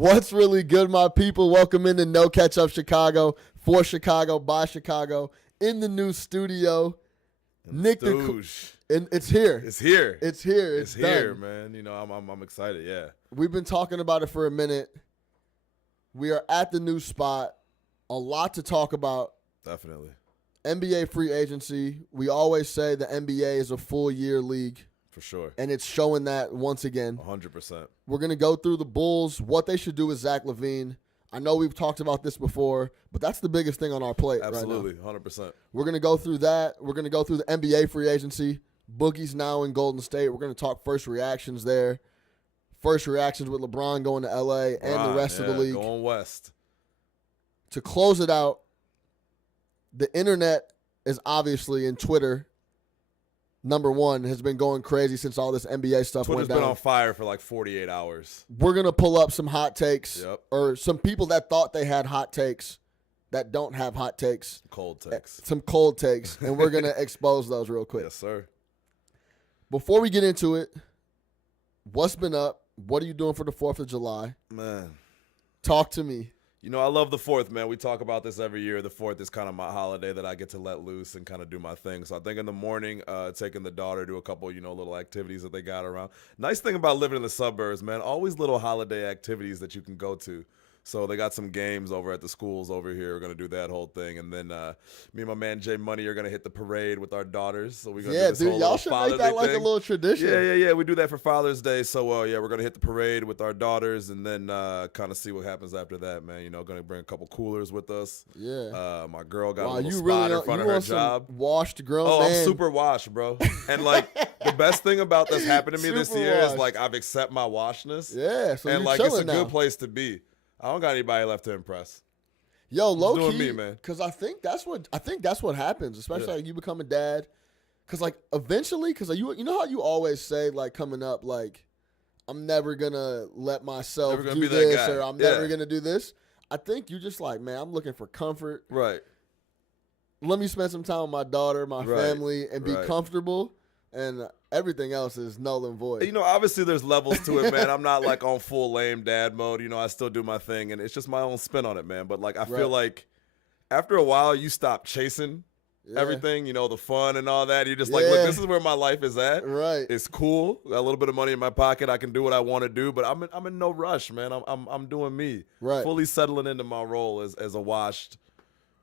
What's really good, my people? Welcome into No Catch Up Chicago, for Chicago, by Chicago, in the new studio. Nick and it's here. It's here. It's here. It's here, man. You know, I'm excited. Yeah. We've been talking about it for a minute. We are at the new spot. A lot to talk about. Definitely. NBA free agency. We always say the NBA is a full year league. For sure. And it's showing that once again. 100%. We're going to go through the Bulls, what they should do with Zach Lavine. I know we've talked about this before, but that's the biggest thing on our plate Absolutely, right now. 100%. We're going to go through that. We're going to go through the NBA free agency. Boogie's now in Golden State. We're going to talk first reactions there. First reactions with LeBron going to L.A. and the rest of the league. Going west. To close it out, the internet is obviously in Twitter. Number one has been going crazy since all this NBA stuff Twitter's went down. been on fire for like 48 hours. We're going to pull up some hot takes or some people that thought they had hot takes that don't have hot takes. Cold takes. Some cold takes, and we're going to expose those real quick. Yes, sir. Before we get into it, what's been up? What are you doing for the 4th of July? Man. Talk to me. You know, I love the 4th, man. We talk about this every year. The 4th is kind of my holiday that I get to let loose and kind of do my thing. So I think in the morning, taking the daughter to a couple, little activities that they got around. Nice thing about living in the suburbs, man, always little holiday activities that you can go to. So they got some games over at the schools over here. We're going to do that whole thing. And then me and my man Jay Money are going to hit the parade with our daughters. So we're going to do this whole y'all should make that like thing. A little tradition. Yeah. We do that for Father's Day. So, we're going to hit the parade with our daughters and then kind of see what happens after that, man. Going to bring a couple coolers with us. Yeah. My girl got a little spot in front of her job. Washed grown man. I'm super washed, bro. And, the best thing about that's happened to me this year is, I've accepted my washness. Yeah, so and, you're it's a now. good place to be. I don't got anybody left to impress. Yo, low key, me, man. Because I think that's what happens, especially you become a dad. Because eventually, because you know how you always say coming up I'm never gonna let myself do this or I'm never gonna do this. I think you just man, I'm looking for comfort. Right. Let me spend some time with my daughter, my family, and be comfortable. And everything else is null and void. Obviously there's levels to it, man. I'm not on full lame dad mode. I still do my thing, and it's just my own spin on it, man. But I feel like after a while you stop chasing everything, the fun and all that. You're just look, this is where my life is at. Right. It's cool. Got a little bit of money in my pocket. I can do what I want to do, but I'm in no rush, man. I'm doing me. Right. Fully settling into my role as a washed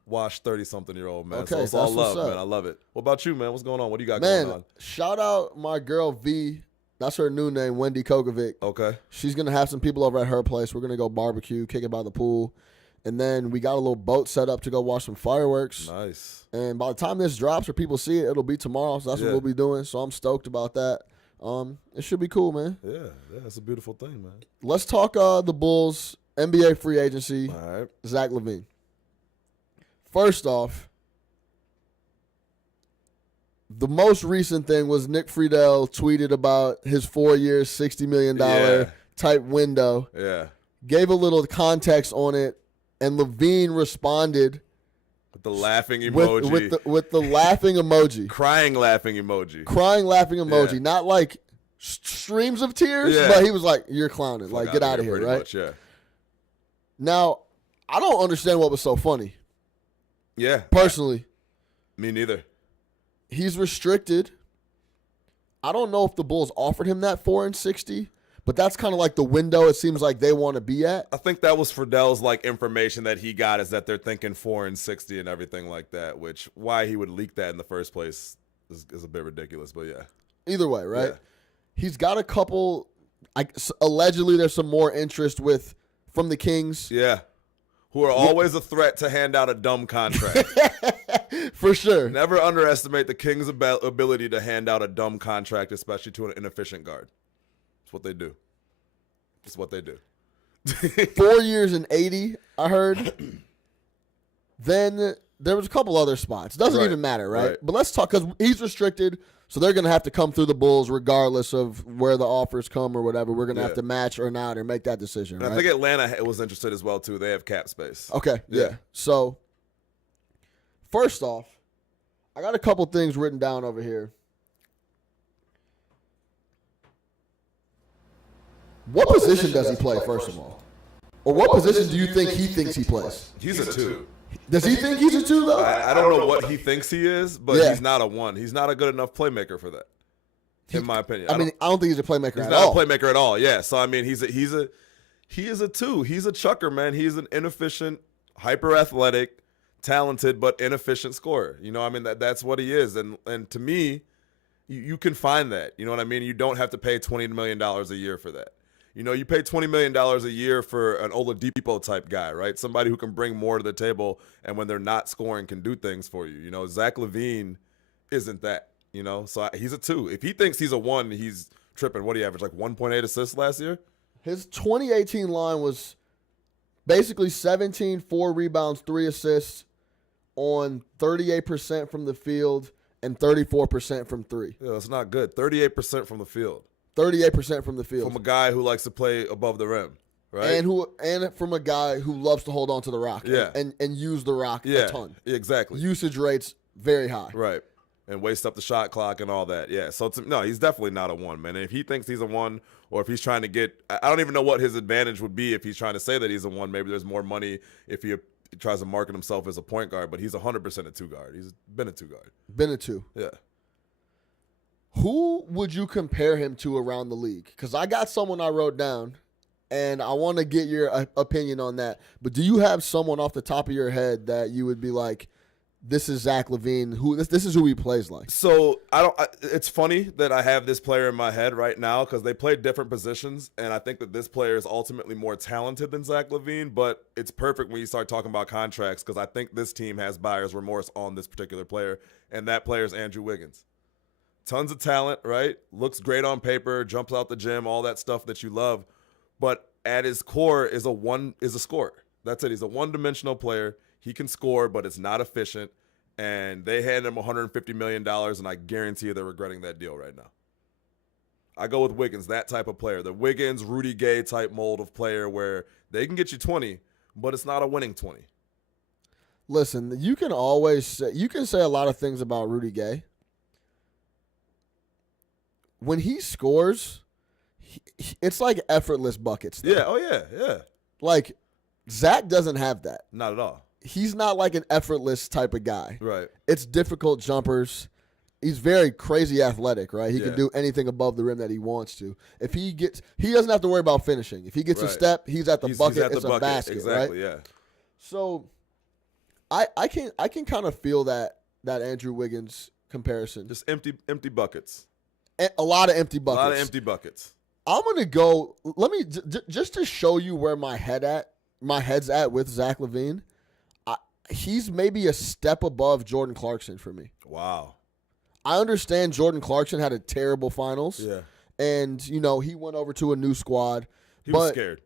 30-something-year-old, man. Okay, so it's all love, man. I love it. What about you, man? What's going on? What do you got going on? Shout out my girl V. That's her new name, Wendy Kokovic. Okay. She's going to have some people over at her place. We're going to go barbecue, kick it by the pool. And then we got a little boat set up to go watch some fireworks. Nice. And by the time this drops or people see it, it'll be tomorrow. So that's what we'll be doing. So I'm stoked about that. It should be cool, man. Yeah, it's a beautiful thing, man. Let's talk the Bulls, NBA free agency, all right. Zach Lavine. First off, the most recent thing was Nick Friedel tweeted about his 4 years, $60 million type window. Yeah. Gave a little context on it, and Lavine responded with the laughing emoji. With the laughing emoji. Crying laughing emoji. Crying laughing emoji. Yeah. Not streams of tears, but he was like, you're clowning. Get out of here, right? Much, yeah. Now, I don't understand what was so funny. Yeah. Personally. Me neither. He's restricted. I don't know if the Bulls offered him that 4 and 60, but that's kind of the window it seems like they want to be at. I think that was Friedell's information that he got is that they're thinking 4 and 60 and everything like that, which why he would leak that in the first place is a bit ridiculous, but yeah. Either way, right? Yeah. He's got a couple allegedly there's some more interest from the Kings. Yeah. Who are always a threat to hand out a dumb contract. For sure. Never underestimate the Kings' ability to hand out a dumb contract, especially to an inefficient guard. It's what they do. It's what they do. 4 years and 80, I heard. Then there was a couple other spots. Doesn't even matter, right? But let's talk, because he's restricted, so they're going to have to come through the Bulls regardless of where the offers come or whatever. We're going to have to match or not or make that decision, right? I think Atlanta was interested as well, too. They have cap space. Okay, yeah. So, first off, I got a couple things written down over here. What position does he play, first of all? Or what position do you think he thinks he plays? He's a 2. Does he think he's a 2 though? I don't know what he thinks he is, but he's not a 1. He's not a good enough playmaker for that, in my opinion. I don't think he's a playmaker at all. He's not a playmaker at all. Yeah. So I mean, he is a 2. He's a chucker, man. He's an inefficient, hyper athletic, talented but inefficient scorer. You know, I mean that's what he is. And to me, you can find that. You know what I mean? You don't have to pay $20 million a year for that. You know, you pay $20 million a year for an Oladipo type guy, right? Somebody who can bring more to the table and when they're not scoring can do things for you. You know, Zach Lavine isn't that, you know? So he's a 2. If he thinks he's a 1, he's tripping. What do you average, like 1.8 assists last year? His 2018 line was basically 17, 4 rebounds, 3 assists on 38% from the field and 34% from 3. Yeah, that's not good. 38% from the field. 38% from the field. From a guy who likes to play above the rim, right? And from a guy who loves to hold on to the rock and use the rock a ton. Exactly. Usage rates very high. Right. And waste up the shot clock and all that. Yeah. So, no, he's definitely not a 1, man. And if he thinks he's a 1 or if he's trying to get – I don't even know what his advantage would be if he's trying to say that he's a 1. Maybe there's more money if he tries to market himself as a point guard, but he's 100% a 2 guard. He's been a 2 guard. Been a 2. Yeah. Who would you compare him to around the league? Because I got someone I wrote down, and I want to get your opinion on that. But do you have someone off the top of your head that you would be like, this is Zach Lavine, this is who he plays like? So it's funny that I have this player in my head right now because they play different positions, and I think that this player is ultimately more talented than Zach Lavine, but it's perfect when you start talking about contracts because I think this team has buyer's remorse on this particular player, and that player is Andrew Wiggins. Tons of talent, right? Looks great on paper, jumps out the gym, all that stuff that you love. But at his core is a scorer. That's it. He's a one-dimensional player. He can score, but it's not efficient. And they hand him $150 million, and I guarantee you they're regretting that deal right now. I go with Wiggins, that type of player. The Wiggins, Rudy Gay type mold of player where they can get you 20, but it's not a winning 20. Listen, you can say a lot of things about Rudy Gay. When he scores, it's like effortless buckets. Though. Yeah, oh yeah. Like, Zach doesn't have that. Not at all. He's not like an effortless type of guy. Right. It's difficult jumpers. He's very crazy athletic, right? He can do anything above the rim that he wants to. He doesn't have to worry about finishing. If he gets a step, he's at the bucket. It's a basket, exactly, right? Yeah. So, I can kind of feel that Andrew Wiggins comparison. Just empty buckets. A lot of empty buckets. A lot of empty buckets. I'm gonna go. Let me just to show you where my head's at with Zach Lavine. He's maybe a step above Jordan Clarkson for me. Wow. I understand Jordan Clarkson had a terrible finals. Yeah. And he went over to a new squad. He was scared.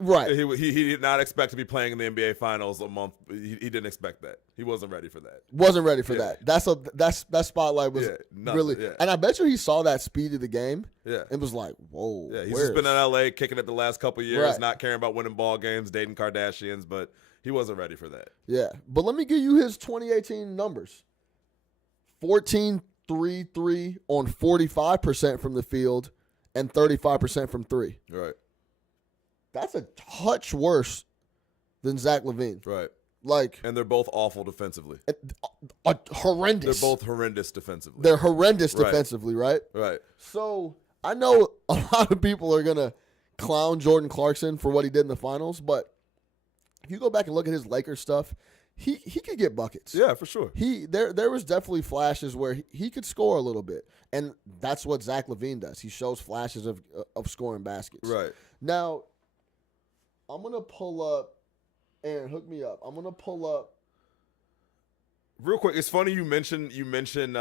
Right. He did not expect to be playing in the NBA Finals a month. He didn't expect that. He wasn't ready for that. Wasn't ready for that. That spotlight was really. Yeah. And I bet you he saw that speed of the game. Yeah. And was like, whoa. Yeah. He's just been in LA kicking it the last couple of years, not caring about winning ball games, dating Kardashians, but he wasn't ready for that. Yeah. But let me give you his 2018 numbers. 14, 3, 3 on 45% from the field and 35% from 3. Right. That's a touch worse than Zach Lavine. Right. And they're both awful defensively. Horrendous. They're both horrendous defensively. They're horrendous defensively, right? Right. So I know a lot of people are going to clown Jordan Clarkson for what he did in the finals, but if you go back and look at his Lakers stuff, he could get buckets. Yeah, for sure. There was definitely flashes where he could score a little bit, and that's what Zach Lavine does. He shows flashes of scoring baskets. Right. Now, I'm gonna pull up. Aaron, hook me up. I'm gonna pull up. Real quick, it's funny you mentioned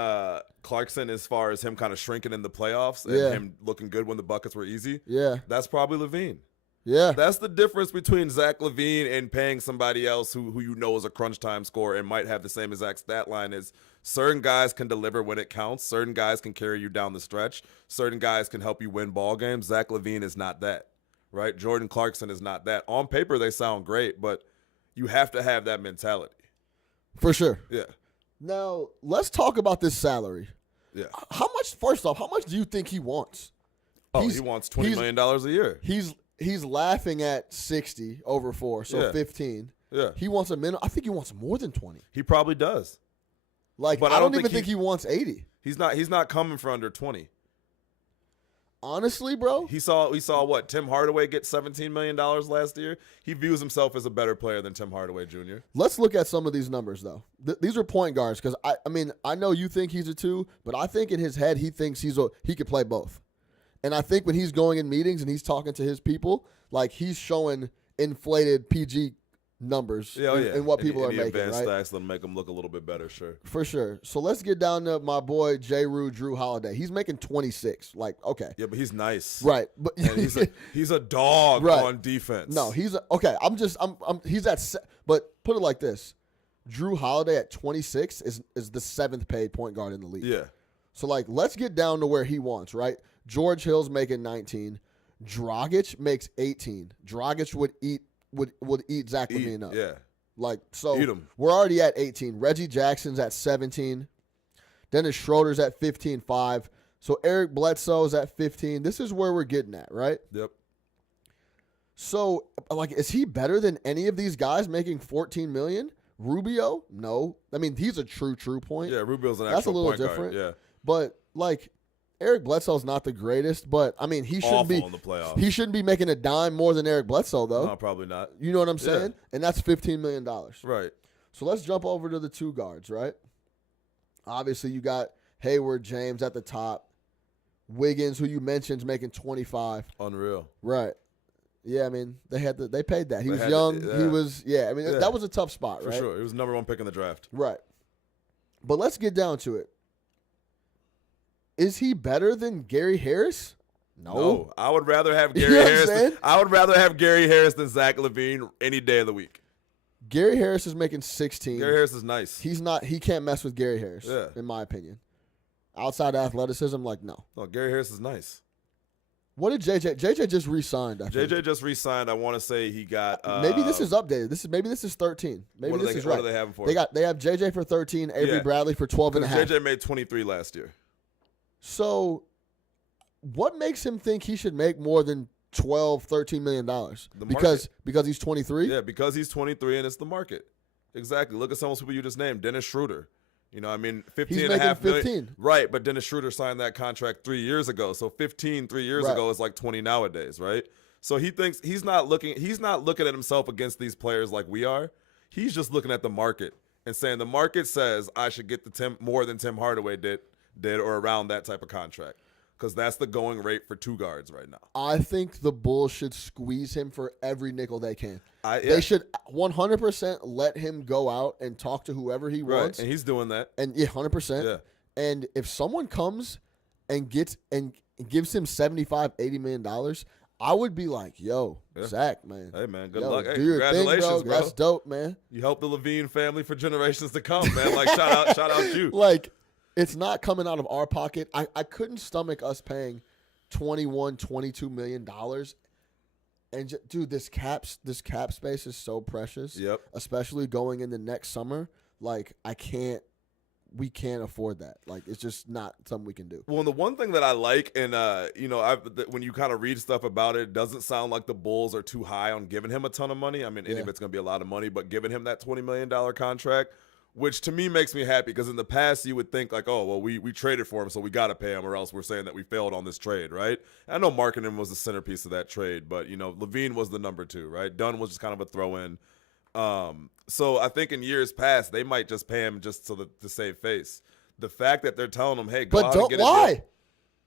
Clarkson as far as him kind of shrinking in the playoffs and him looking good when the buckets were easy. Yeah. That's probably Lavine. Yeah. That's the difference between Zach Lavine and paying somebody else who you know is a crunch time scorer and might have the same exact stat line is certain guys can deliver when it counts. Certain guys can carry you down the stretch. Certain guys can help you win ball games. Zach Lavine is not that, right? Jordan Clarkson is not that. On paper, they sound great, but you have to have that mentality. For sure. Yeah. Now, let's talk about this salary. Yeah. First off, how much do you think he wants? He wants $20 million a year. he's laughing at 60 over 4, so 15. Yeah. He wants a minimum. I think he wants more than 20. He probably does. Like, but I don't even think he wants 80. He's not coming for under 20. Honestly, bro. We saw what? Tim Hardaway get $17 million last year. He views himself as a better player than Tim Hardaway Jr. Let's look at some of these numbers, though. These are point guards, because, I know you think he's a 2, but I think in his head he thinks he could play both. And I think when he's going in meetings and he's talking to his people, like, he's showing inflated PG numbers and what people are making, advanced right? Stacks, that'll make them look a little bit better, sure. For sure. So let's get down to my boy J. Rue Drew Holiday. He's making 26. Like, okay. Yeah, but he's nice. Right. But and he's a dog on defense. No, he's but put it like this. Drew Holiday at 26 is the 7th paid point guard in the league. Yeah. So, like, let's get down to where he wants, right? George Hill's making 19. Dragic makes 18. Dragic would eat Zach Lavine up. Yeah. Like, so Eat him. We're already at 18. Reggie Jackson's at 17. Dennis Schroeder's at 15.5. So Eric Bledsoe's at 15. This is where we're getting at, right? Yep. So, like, is he better than any of these guys making $14 million? Rubio? No. I mean, he's a true point. Yeah, Rubio's an That's a actual little point different. guard. Yeah. But, like, Eric Bledsoe's not the greatest, but I mean he shouldn't be in the playoffs. He shouldn't be making a dime more than Eric Bledsoe though. No, probably not. You know what I'm saying? Yeah. And that's $15 million. Right. So let's jump over to the 2 guards, right? Obviously you got Hayward, James at the top. Wiggins, who you mentioned, is making 25. Unreal. Right. Yeah, I mean they paid that. He was young. He was that was a tough spot, right? For sure. He was number 1 pick in the draft. Right. But let's get down to it. Is he better than Gary Harris? No. I would rather have Gary Harris. I would rather have Gary Harris than Zach Lavine any day of the week. Gary Harris is making 16. Gary Harris is nice. He can't mess with Gary Harris, in my opinion. Outside athleticism, like, no. No, Gary Harris is nice. What did JJ? JJ just re-signed. JJ just re-signed. I want to say he got. Maybe this is updated. Maybe this is 13. Maybe this is right. What do they have him for? They have JJ for 13, Avery Bradley for 12 and a half. JJ made 23 last year. So, what makes him think he should make more than $12-13 million? Because he's 23? Yeah, because he's 23 and it's the market. Exactly. Look at some of those people you just named. Dennis Schroeder. You know, I mean, 15 and a half million. 15. Right, but Dennis Schroeder signed that contract 3 years ago. So 15 3 years ago is like 20 nowadays, right? So he thinks he's not looking at himself against these players like we are. He's just looking at the market and saying the market says I should get more than Tim Hardaway did or around that type of contract. Because that's the going rate for 2 guards right now. I think the Bulls should squeeze him for every nickel they can. They should 100% let him go out and talk to whoever he wants. And he's doing that. And 100%. Yeah. And if someone comes and gives him $75-80 million, I would be like, yo, Zach, man. Hey, man, good luck. Hey, do your congratulations, thing, bro. That's dope, man. You helped the Lavine family for generations to come, man. Like, shout out you. Like, it's not coming out of our pocket. I couldn't stomach us paying $21-22 million. And dude, this cap space is so precious. Yep. Especially going into next summer. Like, we can't afford that. Like, it's just not something we can do. Well, and the one thing that I like, and when you kind of read stuff about it, it doesn't sound like the Bulls are too high on giving him a ton of money. I mean, any of it's going to be a lot of money, but giving him that $20 million contract, which to me makes me happy because in the past you would think like, oh, well, we traded for him, so we got to pay him or else we're saying that we failed on this trade, right? I know marketing was the centerpiece of that trade, but, Lavine was the number 2, right? Dunn was just kind of a throw-in. So I think in years past, they might just pay him just to save face. The fact that they're telling him, hey, go out and get why?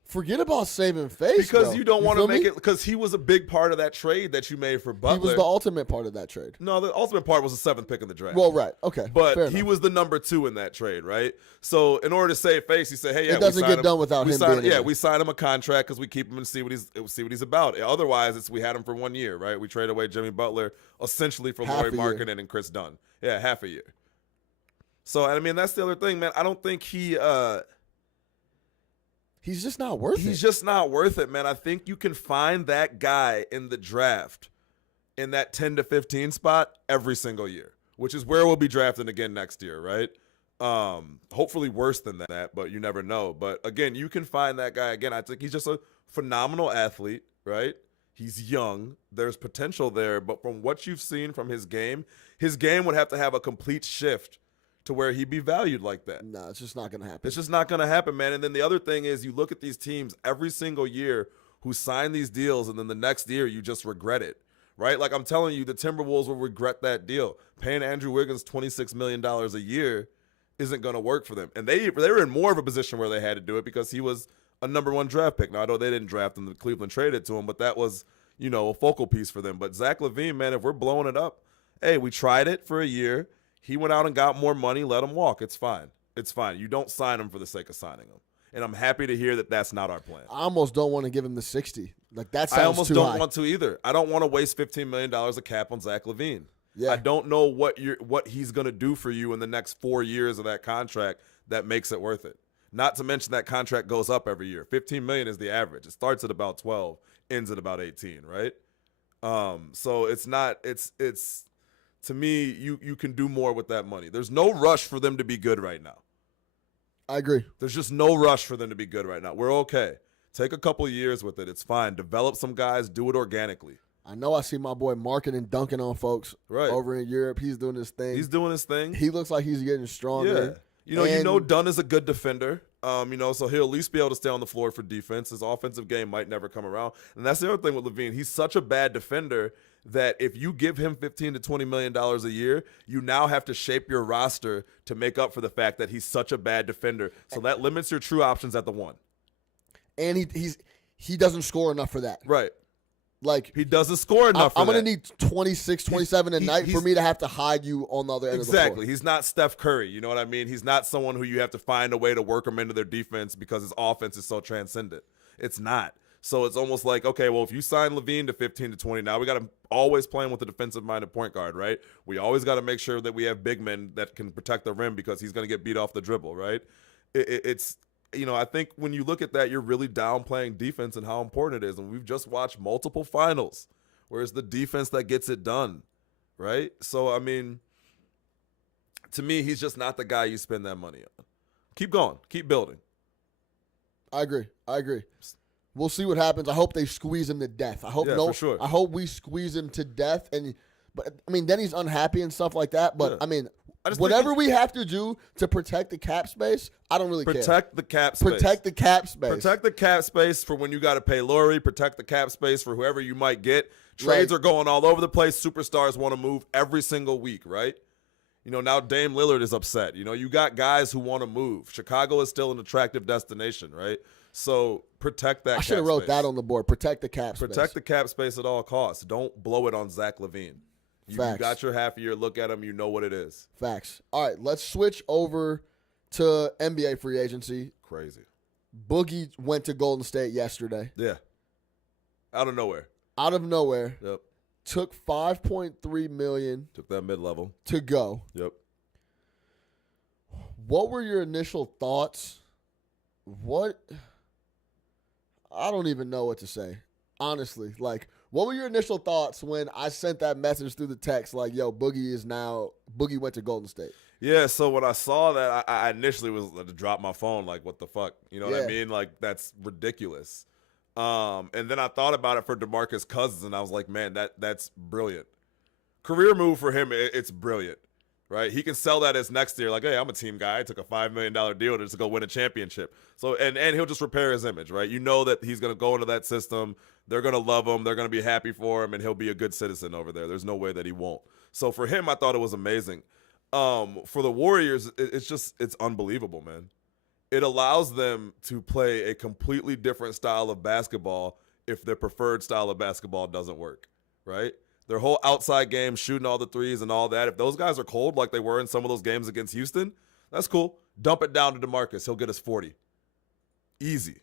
Forget about saving face, because you don't want to make it. Because he was a big part of that trade that you made for Butler. He was the ultimate part of that trade. No, the ultimate part was the 7th pick in the draft. Well, right, okay, but he was the number 2 in that trade, right? So in order to save face, he said, "Hey, yeah, it doesn't get done without him." We signed him a contract because we keep him and see what he's about. Otherwise, we had him for 1 year, right? We traded away Jimmy Butler essentially for Lauri Markkanen and Chris Dunn. Yeah, half a year. So I mean, that's the other thing, man. I don't think he's just not worth it. He's just not worth it, man. I think you can find that guy in the draft in that 10 to 15 spot every single year, which is where we'll be drafting again next year, right? Hopefully worse than that, but you never know. But again, you can find that guy again. I think he's just a phenomenal athlete, right? He's young. There's potential there. But from what you've seen from his game would have to have a complete shift to where he'd be valued like that. No, it's just not going to happen. It's just not going to happen, man. And then the other thing is you look at these teams every single year who sign these deals, and then the next year you just regret it, right? Like I'm telling you, the Timberwolves will regret that deal. Paying Andrew Wiggins $26 million a year isn't going to work for them. And they were in more of a position where they had to do it because he was a number 1 draft pick. Now, I know they didn't draft him. Cleveland traded to him, but that was, a focal piece for them. But Zach Lavine, man, if we're blowing it up, hey, we tried it for a year. He went out and got more money. Let him walk. It's fine. It's fine. You don't sign him for the sake of signing him. And I'm happy to hear that that's not our plan. I almost don't want to give him the 60. Like, that sounds too high. I almost don't want to either. I don't want to waste $15 million of cap on Zach Lavine. Yeah. I don't know what he's going to do for you in the next 4 years of that contract that makes it worth it. Not to mention that contract goes up every year. $15 million is the average. It starts at about 12, ends at about 18, right? So it's to me, you can do more with that money. There's no rush for them to be good right now. I agree. There's just no rush for them to be good right now. We're okay. Take a couple of years with it. It's fine. Develop some guys. Do it organically. I know I see my boy marking and dunking on folks over in Europe. He's doing his thing. He's doing his thing. He looks like he's getting stronger. Yeah. You know Dunn is a good defender. So he'll at least be able to stay on the floor for defense. His offensive game might never come around. And that's the other thing with Lavine. He's such a bad defender that if you give him $15 to $20 million a year, you now have to shape your roster to make up for the fact that he's such a bad defender. So that limits your true options at the 1. And he doesn't score enough for that. Right. Like, he doesn't score enough for I'm that. going to need 26, 27 a night for me to have to hide you on the other end of the floor. Exactly. He's not Steph Curry. You know what I mean? He's not someone who you have to find a way to work him into their defense because his offense is so transcendent. It's not. So it's almost like, okay, well, if you sign Lavine to 15 to 20, now we got to always playing with a defensive-minded point guard, right? We always got to make sure that we have big men that can protect the rim because he's going to get beat off the dribble, right? It's I think when you look at that, you're really downplaying defense and how important it is. And we've just watched multiple finals where it's the defense that gets it done, right? So, I mean, to me, he's just not the guy you spend that money on. Keep going. Keep building. I agree. We'll see what happens. I hope they squeeze him to death. I hope for sure. I hope we squeeze him to death. But I mean, then he's unhappy and stuff like that. But I mean, whatever we have to do to protect the cap space, I don't really care. Protect the cap space. Protect the cap space. Protect the cap space for when you got to pay Laurie. Protect the cap space for whoever you might get. Trades are going all over the place. Superstars want to move every single week, right? Now Dame Lillard is upset. You got guys who want to move. Chicago is still an attractive destination, right? So protect that cap space. I should have wrote that on the board. Protect the cap space. Protect the cap space at all costs. Don't blow it on Zach Lavine. You got your half year. Look at him. You know what it is. Facts. All right, let's switch over to NBA free agency. Crazy. Boogie went to Golden State yesterday. Yeah. Out of nowhere. Yep. Took $5.3 million. Took that mid-level. To go. Yep. What were your initial thoughts? I don't even know what to say. Honestly, what were your initial thoughts when I sent that message through the text like, yo, Boogie went to Golden State? Yeah, so when I saw that, I initially was to drop my phone like, what the fuck? You know what I mean? Like, that's ridiculous. And then I thought about it for DeMarcus Cousins, and I was like, man, that's brilliant. Career move for him, it's brilliant, right? He can sell that as next year, like, hey, I'm a team guy. I took a $5 million deal to go win a championship. So, and he'll just repair his image, right? You know that he's going to go into that system. They're going to love him. They're going to be happy for him, and he'll be a good citizen over there. There's no way that he won't. So for him, I thought it was amazing. For the Warriors, it's unbelievable, man. It allows them to play a completely different style of basketball if their preferred style of basketball doesn't work, right? Their whole outside game, shooting all the threes and all that, if those guys are cold like they were in some of those games against Houston, that's cool. Dump it down to DeMarcus. He'll get us 40. Easy,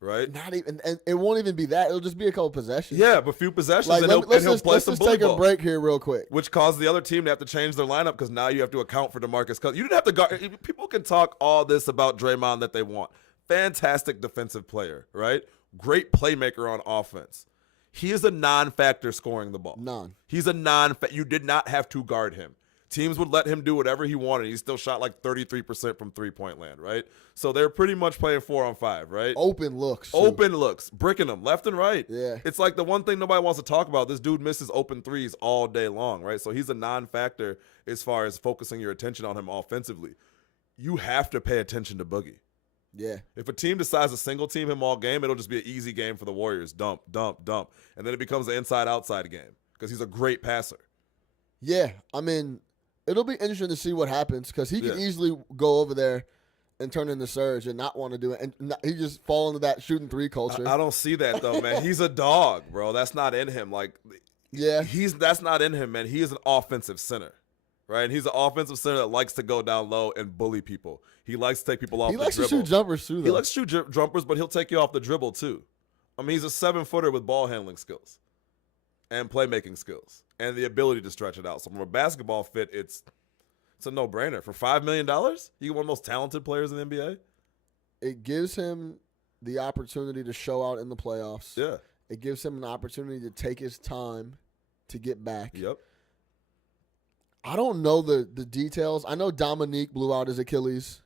right? Not even, and it won't even be that. It'll just be a couple possessions. Yeah, but few possessions, let's just take a break here real quick. Which caused the other team to have to change their lineup because now you have to account for DeMarcus Cousins. You didn't have to guard. People can talk all this about Draymond that they want. Fantastic defensive player, right? Great playmaker on offense. He is a non-factor scoring the ball. None. He's a non-factor. You did not have to guard him. Teams would let him do whatever he wanted. He still shot like 33% from three-point land, right? So they're pretty much playing 4-on-5, right? Open looks. Open looks, bricking them left and right. Yeah. It's like the one thing nobody wants to talk about. This dude misses open threes all day long, right? So he's a non-factor as far as focusing your attention on him offensively. You have to pay attention to Boogie. Yeah. If a team decides to single team him all game, it'll just be an easy game for the Warriors. Dump, dump, dump. And then it becomes an inside-outside game because he's a great passer. Yeah. I mean, it'll be interesting to see what happens because he can easily go over there and turn into Serge and not want to do it. And he just fall into that shooting three culture. I don't see that, though, man. He's a dog, bro. That's not in him. Like, yeah. That's not in him, man. He is an offensive center. Right, and he's an offensive center that likes to go down low and bully people. He likes to take people off the dribble. He likes to shoot jumpers, too, though. He likes to shoot jumpers, but he'll take you off the dribble, too. I mean, he's a 7-footer with ball handling skills and playmaking skills and the ability to stretch it out. So from a basketball fit, it's a no-brainer. For $5 million, you get one of the most talented players in the NBA. It gives him the opportunity to show out in the playoffs. Yeah. It gives him an opportunity to take his time to get back. Yep. I don't know the details. I know Dominique blew out his Achilles.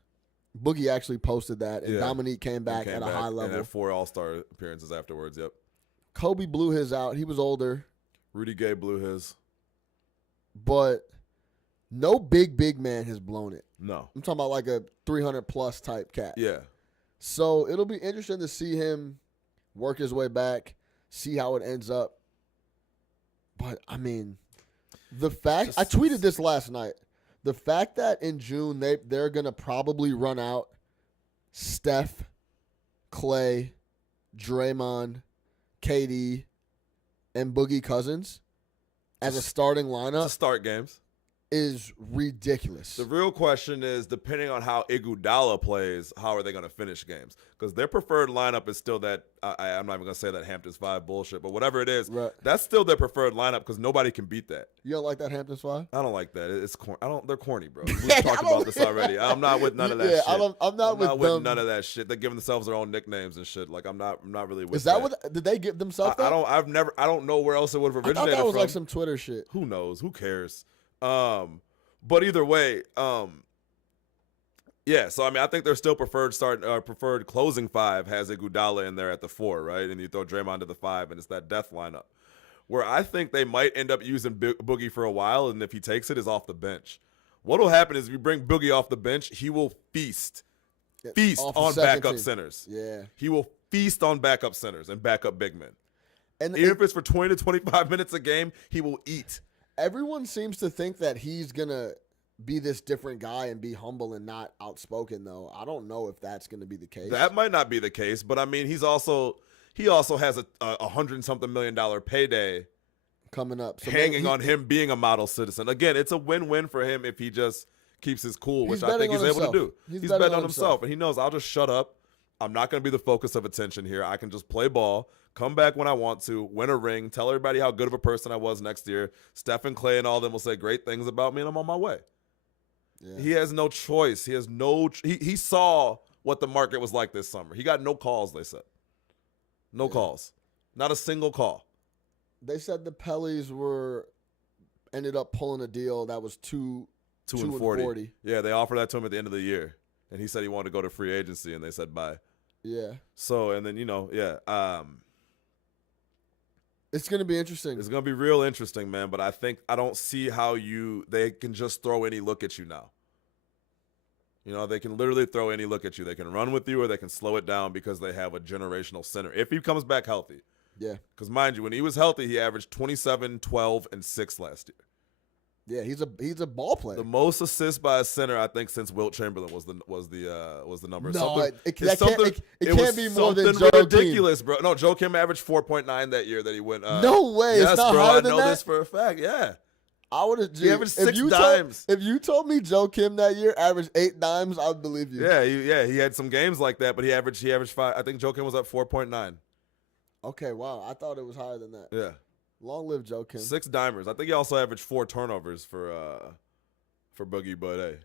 Boogie actually posted that, and Dominique came back at a high level. And had 4 All-Star appearances afterwards, yep. Kobe blew his out. He was older. Rudy Gay blew his. But no big man has blown it. No. I'm talking about like a 300-plus type cat. Yeah. So it'll be interesting to see him work his way back, see how it ends up. But, I mean, the fact – I tweeted this last night. The fact that in June they're going to probably run out Steph, Clay, Draymond, KD, and Boogie Cousins as a starting lineup to start games is ridiculous. The real question is, depending on how Iguodala plays, how are they going to finish games? Because their preferred lineup is still that I'm not even going to say that Hamptons 5 bullshit, but whatever it is, that's still their preferred lineup because nobody can beat that. You don't like that Hamptons 5? I don't like that. It's they're corny, bro. We've talked about this already. I'm not with none of that shit. I'm not with none of that shit. They're giving themselves their own nicknames and shit. Like I'm not really with Is that what did they give themselves that? I don't know where else it would have originated from. I thought that was like some Twitter shit. Who knows? Who cares? But either way, yeah. So I mean, I think they're still preferred closing 5 has Iguodala in there at the 4, right? And you throw Draymond to the 5, and it's that death lineup. Where I think they might end up using Boogie for a while, and if he takes it, is off the bench. What will happen is if you bring Boogie off the bench, he will feast on backup centers. Yeah, he will feast on backup centers and backup big men. And even if it's for 20 to 25 minutes a game, he will eat. Everyone seems to think that he's going to be this different guy and be humble and not outspoken, though. I don't know if that's going to be the case. That might not be the case, but I mean, he also has a $100-something million payday coming up, so hanging on him being a model citizen. Again, it's a win-win for him if he just keeps his cool, which I think he's able to do. He's betting on himself, and he knows I'll just shut up. I'm not going to be the focus of attention here. I can just play ball, come back when I want to, win a ring, tell everybody how good of a person I was next year. Steph and Clay and all of them will say great things about me, and I'm on my way. Yeah. He has no choice. He has no he saw what the market was like this summer. He got no calls, they said. No calls. Not a single call. They said the Pellies ended up pulling a deal that was 2 and 40. Yeah, they offered that to him at the end of the year. And he said he wanted to go to free agency, and they said bye. Yeah. So, and then, it's going to be interesting. It's going to be real interesting, man. But I don't see how they can just throw any look at you now. They can literally throw any look at you. They can run with you or they can slow it down because they have a generational center. If he comes back healthy. Yeah. Because mind you, when he was healthy, he averaged 27, 12, and 6 last year. Yeah, he's a ball player. The most assists by a center, I think, since Wilt Chamberlain was the number. No, it can't be more than Joe ridiculous, bro. No, Joe Kim averaged 4.9 that year that he went. No way, yes, it's not bro. higher I than know that? this for a fact. Yeah, I would have. He averaged 6 dimes. If you told me Joe Kim that year averaged 8 dimes, I'd believe you. Yeah, he had some games like that, but he averaged 5. I think Joe Kim was up 4.9. Okay, wow. I thought it was higher than that. Yeah. Long live Joe Kim. 6 dimers. I think he also averaged 4 turnovers for Boogie, but hey,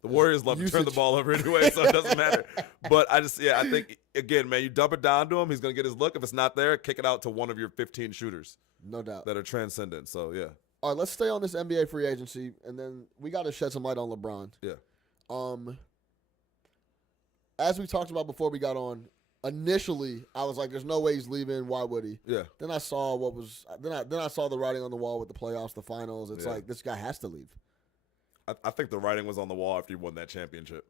the Warriors love to turn the ball over anyway, so it doesn't matter. But I think, again, man, you dump it down to him, he's going to get his look. If it's not there, kick it out to one of your 15 shooters. No doubt. That are transcendent, so yeah. All right, let's stay on this NBA free agency, and then we got to shed some light on LeBron. Yeah. As we talked about before we got on, initially I was like, "There's no way he's leaving. Why would he?" Yeah. Then I saw what was. Then I saw the writing on the wall with the playoffs, the finals. It's like this guy has to leave. I think the writing was on the wall after he won that championship.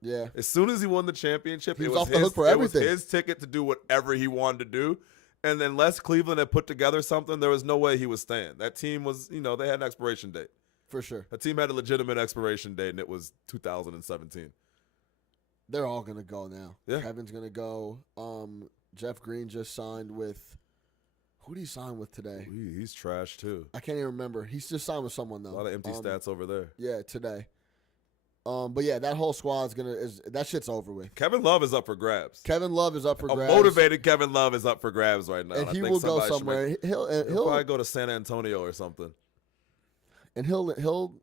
Yeah. As soon as he won the championship, he was off the hook for everything. It was his ticket to do whatever he wanted to do. And then unless Cleveland had put together something, there was no way he was staying. That team was, they had an expiration date. For sure. That team had a legitimate expiration date, and it was 2017. They're all going to go now. Yeah. Kevin's going to go. Jeff Green just signed with – who did he sign with today? He's trash, too. I can't even remember. He's just signed with someone, though. A lot of empty stats over there. Yeah, today. But yeah, that whole squad's that shit's over with. Kevin Love is up for grabs. Kevin Love is up for grabs. A motivated Kevin Love is up for grabs right now. And he will go somewhere. He'll probably go to San Antonio or something. And he'll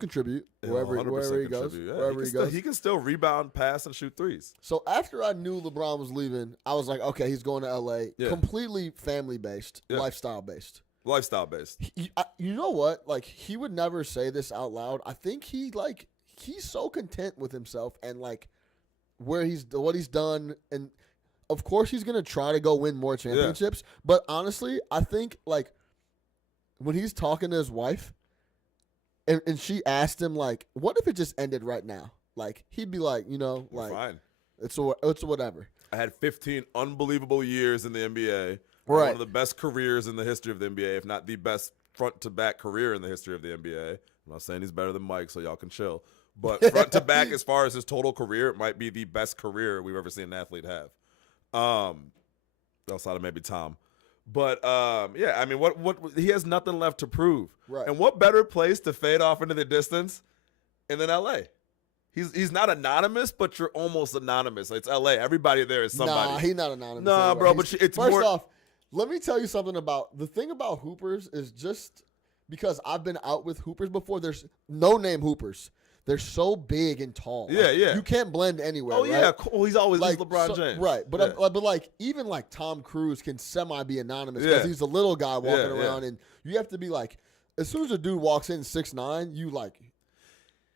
contribute wherever he goes. Yeah, wherever he goes. He can still rebound, pass, and shoot threes. So after I knew LeBron was leaving, I was like, okay, he's going to LA. Yeah. Completely family based, lifestyle based. Lifestyle based. You know what? Like, he would never say this out loud. I think he's so content with himself and like what he's done, and of course he's gonna try to go win more championships. Yeah. But honestly, I think like when he's talking to his wife, and she asked him like, "What if it just ended right now?" Like he'd be like, like fine. It's whatever. I had 15 unbelievable years in the NBA. Right. One of the best careers in the history of the NBA, if not the best front to back career in the history of the NBA. I'm not saying he's better than Mike, so y'all can chill. But front to back, as far as his total career, it might be the best career we've ever seen an athlete have. Outside of maybe Tom. But yeah, I mean, what he has nothing left to prove. Right. And what better place to fade off into the distance than LA? He's not anonymous, but you're almost anonymous. It's LA. Everybody there is somebody. Nah, he's not anonymous. Nah, anyway. bro, but it's first more. Off, let me tell you something about the thing about Hoopers is just because I've been out with Hoopers before. There's no name Hoopers. They're so big and tall. Yeah, like, yeah. You can't blend anywhere. Oh, right? yeah. Cool. He's always LeBron James. Right. But yeah. but like even like Tom Cruise can semi be anonymous because he's a little guy walking around, and you have to be like, as soon as a dude walks in 6'9", you like,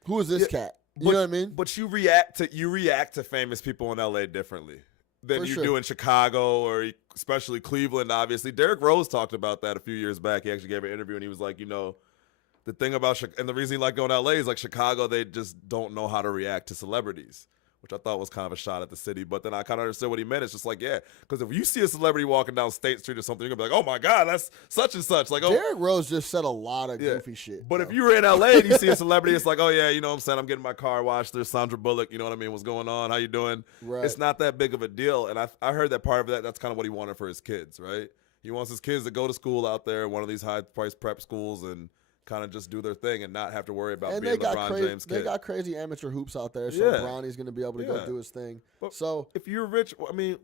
who is this cat? You know what I mean? But you react to famous people in LA differently than you do in Chicago or especially Cleveland. Obviously, Derrick Rose talked about that a few years back. He actually gave an interview and he was like, the thing about and the reason he liked going to LA is like Chicago, they just don't know how to react to celebrities, which I thought was kind of a shot at the city. But then I kind of understood what he meant. It's just like, yeah, because if you see a celebrity walking down State Street or something, you're gonna be like, oh my God, that's such and such. Like, Derrick Rose just said a lot of goofy shit. But if you were in LA and you see a celebrity, it's like, oh yeah, you know what I'm saying? I'm getting my car washed. There's Sandra Bullock. You know what I mean? What's going on? How you doing? Right. It's not that big of a deal. And I heard that part of that's kind of what he wanted for his kids, right? He wants his kids to go to school out there, one of these high-priced prep schools, and kind of just do their thing and not have to worry about being LeBron James' kid. They got crazy amateur hoops out there, so Bronny's going to be able to go do his thing. But so if you're rich, I mean,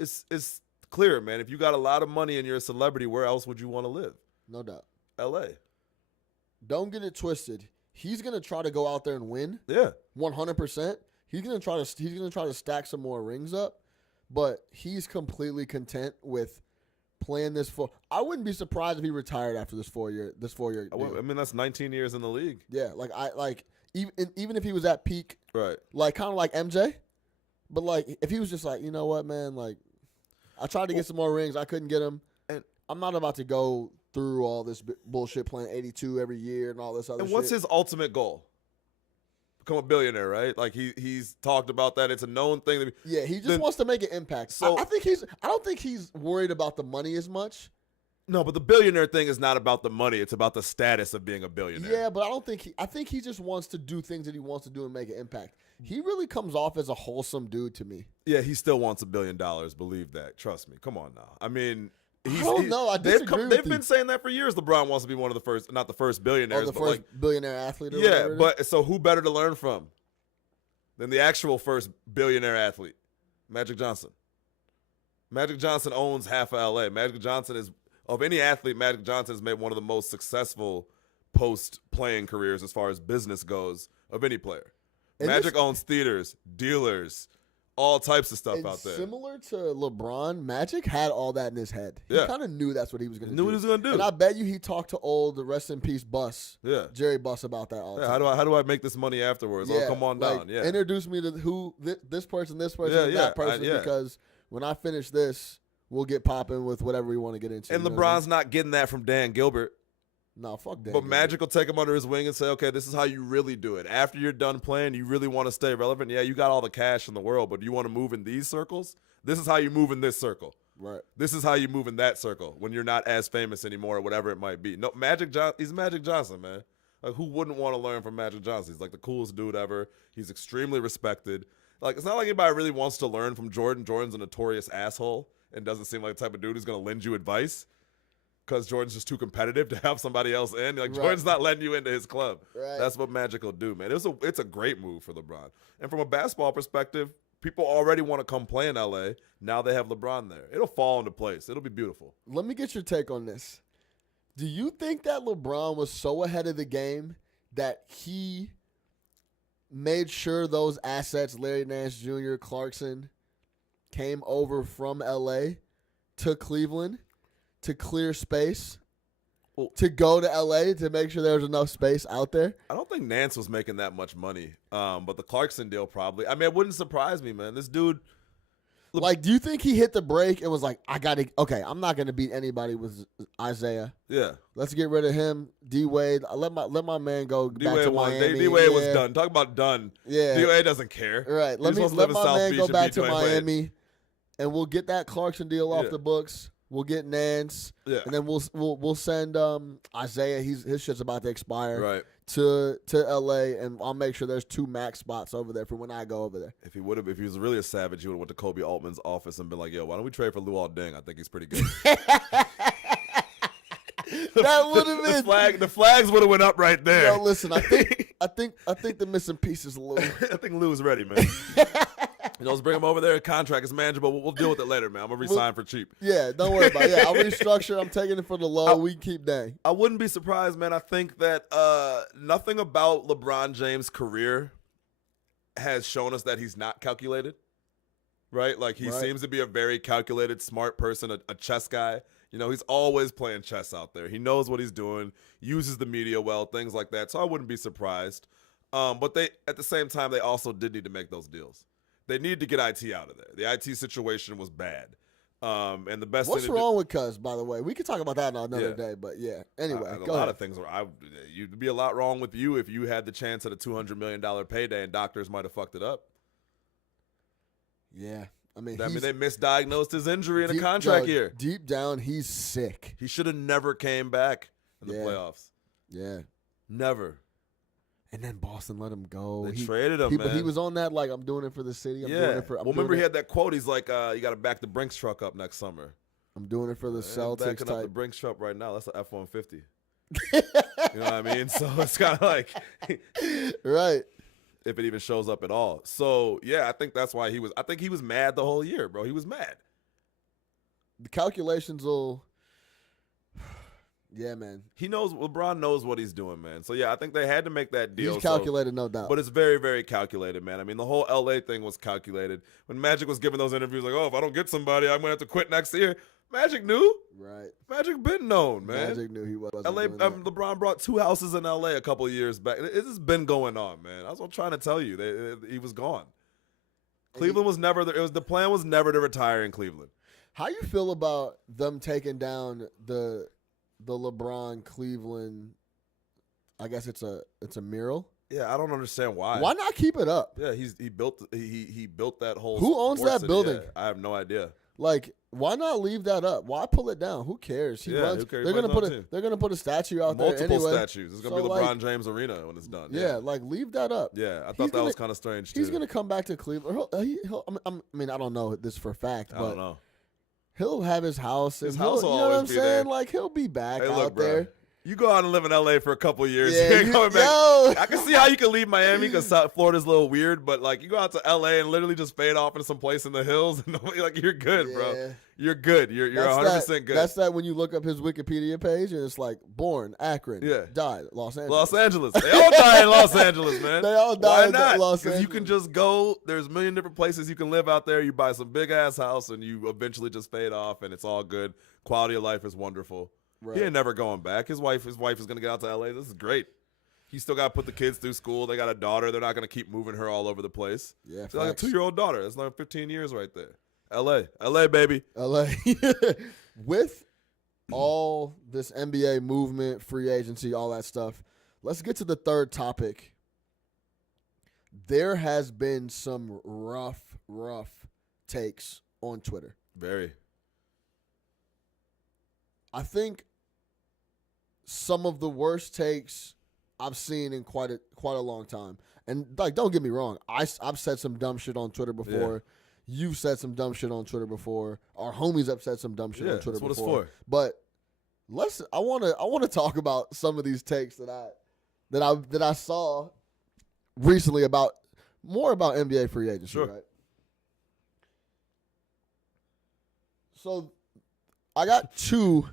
it's clear, man. If you got a lot of money and you're a celebrity, where else would you want to live? No doubt. LA. Don't get it twisted. He's going to try to go out there and win. Yeah. 100%. He's going to try to stack some more rings up, but he's completely content with playing this for. I wouldn't be surprised if he retired after this 4 year. I mean, that's 19 years in the league. Yeah, even if he was at peak, right? Like kind of like MJ, but like if he was just like, you know what, man, like I tried to get some more rings, I couldn't get them, and I'm not about to go through all this bullshit playing 82 every year and all this other. And what's his ultimate goal? Become a billionaire, right? Like he's talked about that. It's a known thing. He just wants to make an impact. So I don't think he's worried about the money as much. No, but the billionaire thing is not about the money. It's about the status of being a billionaire. Yeah, but I think he just wants to do things that he wants to do and make an impact. He really comes off as a wholesome dude to me. Yeah, he still wants $1 billion. Believe that. Trust me. Come on now. I mean, I don't know. I disagree they've been saying that for years. LeBron wants to be one of the first, not the first billionaires, but first billionaire athlete. Or yeah, but so who better to learn from than the actual first billionaire athlete, Magic Johnson? Magic Johnson owns half of LA. Magic Johnson is, of any athlete, Magic Johnson has made one of the most successful post-playing careers as far as business goes of any player. And Magic owns theaters, dealers, all types of stuff And out there. Similar to LeBron, Magic had all that in his head. He Yeah. kind of knew that's what he was going to do. Knew what he was going to do. And I bet you he talked to old rest in peace Buss, Yeah. Jerry Buss, about that all the Yeah, time. how do I make this money afterwards? Oh, come on down. Yeah. Introduce me to this person, and that person, because when I finish this, we'll get popping with whatever we want to get into. And LeBron's not getting that from Dan Gilbert. No, fuck that. But Magic will take him under his wing and say, okay, this is how you really do it. After you're done playing, you really want to stay relevant. Yeah, you got all the cash in the world, but you want to move in these circles? This is how you move in this circle. Right. This is how you move in that circle when you're not as famous anymore or whatever it might be. No, he's Magic Johnson, man. Like, who wouldn't want to learn from Magic Johnson? He's like the coolest dude ever. He's extremely respected. Like, it's not like anybody really wants to learn from Jordan. Jordan's a notorious asshole and doesn't seem like the type of dude who's going to lend you advice. Because Jordan's just too competitive to have somebody else in. Like, Jordan's not letting you into his club. Right. That's what Magic will do, man. It's a great move for LeBron. And from a basketball perspective, people already want to come play in L.A. Now they have LeBron there. It'll fall into place. It'll be beautiful. Let me get your take on this. Do you think that LeBron was so ahead of the game that he made sure those assets, Larry Nance Jr., Clarkson, came over from L.A. to Cleveland to clear space, to go to L.A. to make sure there was enough space out there? I don't think Nance was making that much money, but the Clarkson deal probably. I mean, it wouldn't surprise me, man. This dude. Like, do you think he hit the brake and was like, I'm not going to beat anybody with Isaiah. Yeah. Let's get rid of him. D-Wade. Let my man go back to Miami. D-Wade was done. Talk about done. Yeah. D-Wade doesn't care. Right. Let my man go back to Miami, and we'll get that Clarkson deal off the books. We'll get Nance, and then we'll send Isaiah. His shit's about to expire, to LA, and I'll make sure there's 2 max spots over there for when I go over there. If he was really a savage, he would have went to Kobe Altman's office and been like, "Yo, why don't we trade for Luol Deng? I think he's pretty good." That would have been the flags would have went up right there. Yo, listen, I think the missing piece is Lou. I think Lou's ready, man. Let's bring him over there. Contract is manageable. We'll deal with it later, man. I'm gonna resign for cheap. Yeah, don't worry about it. Yeah, I'll restructure. I'm taking it for the low. We keep Dang. I wouldn't be surprised, man. I think that nothing about LeBron James' career has shown us that he's not calculated. Right? Like, he seems to be a very calculated, smart person, a chess guy. You know, he's always playing chess out there. He knows what he's doing, uses the media well, things like that. So I wouldn't be surprised. But at the same time, they also did need to make those deals. They need to get IT out of there. The IT situation was bad. And the best What's thing wrong with Cuz, by the way? We could talk about that on another day, but yeah. Anyway, a lot of things. You'd be a lot wrong with you if you had the chance at a $200 million payday and doctors might have fucked it up. Yeah. I mean, they misdiagnosed his injury in a contract year. Deep down, he's sick. He should have never came back in the playoffs. Yeah. Never. And then Boston let him go. They traded him, man. But he was on that, like, I'm doing it for the city. I'm doing it for. Remember he had that quote. He's like, you got to back the Brinks truck up next summer. I'm doing it for the Celtics. Backing up the Brinks truck right now. That's an F-150. You know what I mean? So it's kind of like. Right. If it even shows up at all. So, yeah, I think that's why I think he was mad the whole year, bro. He was mad. The calculations will. Yeah, man. LeBron knows what he's doing, man. So, yeah, I think they had to make that deal. He's calculated, no doubt. But it's very, very calculated, man. I mean, the whole L.A. thing was calculated. When Magic was giving those interviews, like, oh, if I don't get somebody, I'm going to have to quit next year. Magic knew. Right. Magic been known, man. Magic knew he wasn't LeBron brought 2 houses in L.A. a couple of years back. It's just been going on, man. That's what I'm trying to tell you. He was gone. Cleveland was never there. The plan was never to retire in Cleveland. How you feel about them taking down the LeBron Cleveland? I guess it's a mural. Yeah, I don't understand why. Why not keep it up? Yeah, he built that whole. Who owns that building? Yeah, I have no idea. Like, why not leave that up? Why pull it down? Who cares? Who cares? They're gonna put a statue out there anyway. Multiple statues. It's gonna be LeBron James Arena when it's done. Yeah, like, leave that up. Yeah, I thought that was kind of strange too. He's gonna come back to Cleveland. I mean, I don't know this for a fact, but I don't know. He'll have his house. His house will you know what I'm always be saying? there. Like, he'll be back Hey, out look, there. bro, You go out and live in L.A. for a couple of years. Yeah, You ain't coming back. yo. I can see how you can leave Miami because Florida's a little weird, but like you go out to L.A. and literally just fade off into some place in the hills, and nobody, like you're good, bro. You're good. You're 100% good. That's that when you look up his Wikipedia page and it's like born Akron, died Los Angeles. Los Angeles. They all die in Los Angeles, man. They all die in Los Angeles. Because you can just go. There's a million different places you can live out there. You buy some big ass house and you eventually just fade off, and it's all good. Quality of life is wonderful. Right. He ain't never going back. His wife is going to get out to L.A. This is great. He still got to put the kids through school. They got a daughter. They're not going to keep moving her all over the place. Yeah, she's like a 2-year-old daughter. That's like 15 years right there. L.A. baby. L.A. With all this NBA movement, free agency, all that stuff, let's get to the third topic. There has been some rough takes on Twitter. Very. I think some of the worst takes I've seen in quite a long time. And like, don't get me wrong, I've said some dumb shit on Twitter before. Yeah. You've said some dumb shit on Twitter before. Our homies have said some dumb shit on Twitter before. That's what it's for. But I want to talk about some of these takes that I saw recently about NBA free agency, sure. Right? So I got two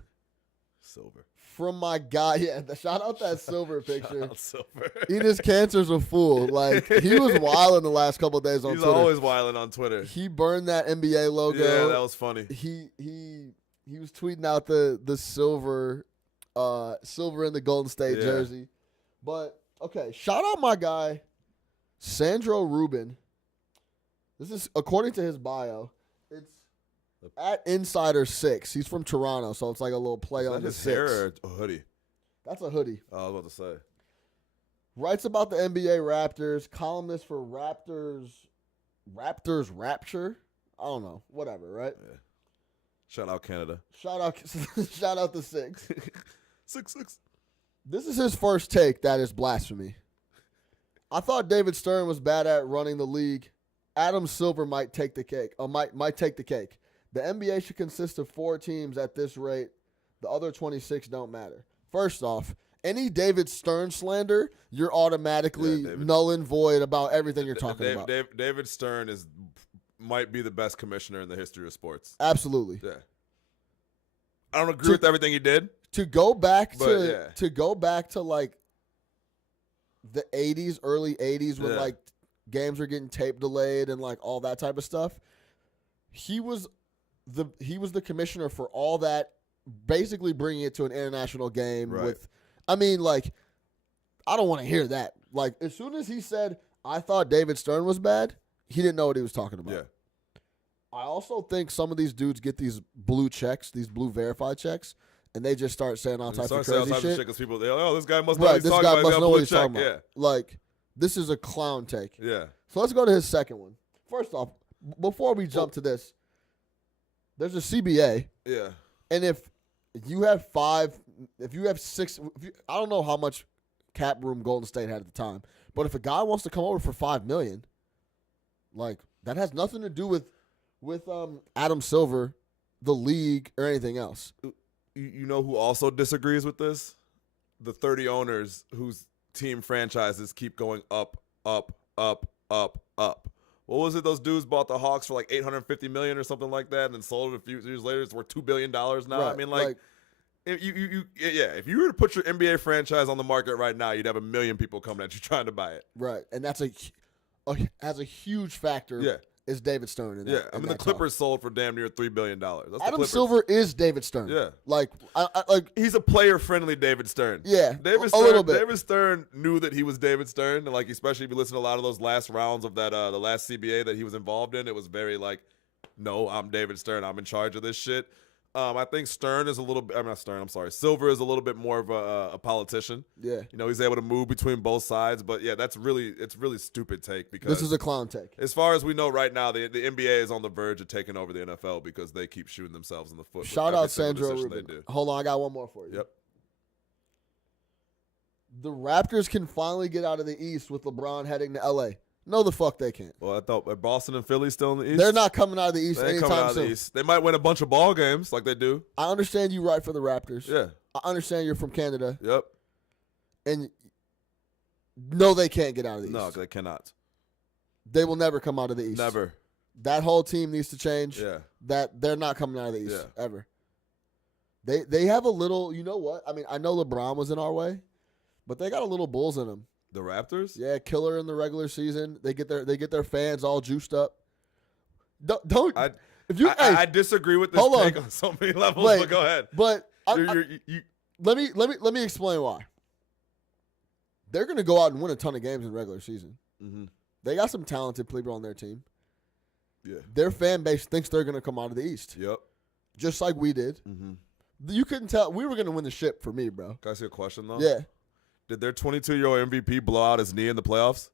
Silver. From my guy, shout out that Silver picture. Shout out Silver. Enos Cancer's a fool. Like, he was wilding the last couple of days on Twitter. He's always wilding on Twitter. He burned that NBA logo. Yeah, that was funny. He was tweeting out the silver in the Golden State jersey. But okay, shout out my guy, Sandro Rubin. This is according to his bio. It's at Insider 6. He's from Toronto, so it's like a little play on the 6. Is that his hair or a hoodie? That's a hoodie. Oh, I was about to say. Writes about the NBA Raptors. Columnist for Raptors Rapture. I don't know. Whatever, right? Yeah. Shout out Canada. Shout out the 6. 6. This is his first take. That is blasphemy. I thought David Stern was bad at running the league. Adam Silver might take the cake. Might take the cake. The NBA should consist of 4 teams at this rate. The other 26 don't matter. First off, any David Stern slander, you're automatically null and void about everything you're talking about. David Stern might be the best commissioner in the history of sports. Absolutely. Yeah. I don't agree with everything he did. To go back to like the 80s, early 80s when like games were getting tape delayed and like all that type of stuff. He was the commissioner for all that, basically bringing it to an international game with, I mean, like, I don't want to hear that. Like, as soon as he said, I thought David Stern was bad, he didn't know what he was talking about. Yeah. I also think some of these dudes get these blue checks, these blue verified checks, and they just start saying all types of crazy shit. Because people, this guy must know what he's talking about. This guy must know what he's talking about. Yeah. Like, this is a clown take. Yeah. So let's go to his second one. First off, before we jump to this, there's a CBA. Yeah. And if you have 6, I don't know how much cap room Golden State had at the time, but if a guy wants to come over for $5 million, like, that has nothing to do with Adam Silver, the league, or anything else. You know who also disagrees with this? The 30 owners whose team franchises keep going up. What was it? Those dudes bought the Hawks for like $850 million or something like that, and then sold it a few years later. It's worth $2 billion now. Right, I mean, like if you were to put your NBA franchise on the market right now, you'd have 1 million people coming at you trying to buy it. Right, and that's a huge factor. Yeah. Is David Stern in that? I mean, the Clippers sold for damn near $3 billion. Adam Silver is David Stern. Yeah. Like, he's a player-friendly David Stern. Yeah, a little bit. David Stern knew that he was David Stern, and like, especially if you listen to a lot of those last rounds of that, the last CBA that he was involved in, it was very like, no, I'm David Stern. I'm in charge of this shit. I think Silver is a little bit more of a politician. Yeah. You know, he's able to move between both sides. But, yeah, it's really stupid take. Because this is a clown take. As far as we know right now, the NBA is on the verge of taking over the NFL because they keep shooting themselves in the foot. Shout out Sandro Rubin. Hold on, I got one more for you. Yep. The Raptors can finally get out of the East with LeBron heading to L.A. No, the fuck they can't. Well, I thought Boston and Philly still in the East. They're not coming out of the East anytime soon. They might win a bunch of ball games like they do. I understand you right for the Raptors. Yeah. I understand you're from Canada. Yep. And no, they can't get out of the East. No, they cannot. They will never come out of the East. Never. That whole team needs to change. Yeah. That they're not coming out of the East ever. They have a little, you know what? I mean, I know LeBron was in our way, but they got a little Bulls in them. The Raptors? Yeah, killer in the regular season. They get their fans all juiced up. Don't I disagree with this take on so many levels, but go ahead. But let me explain why. They're going to go out and win a ton of games in regular season. Mm-hmm. They got some talented people on their team. Yeah. Their fan base thinks they're going to come out of the East. Yep. Just like we did. Mm-hmm. You couldn't tell. We were going to win the ship for me, bro. Can I ask you a question, though? Yeah. Did their 22-year-old MVP blow out his knee in the playoffs?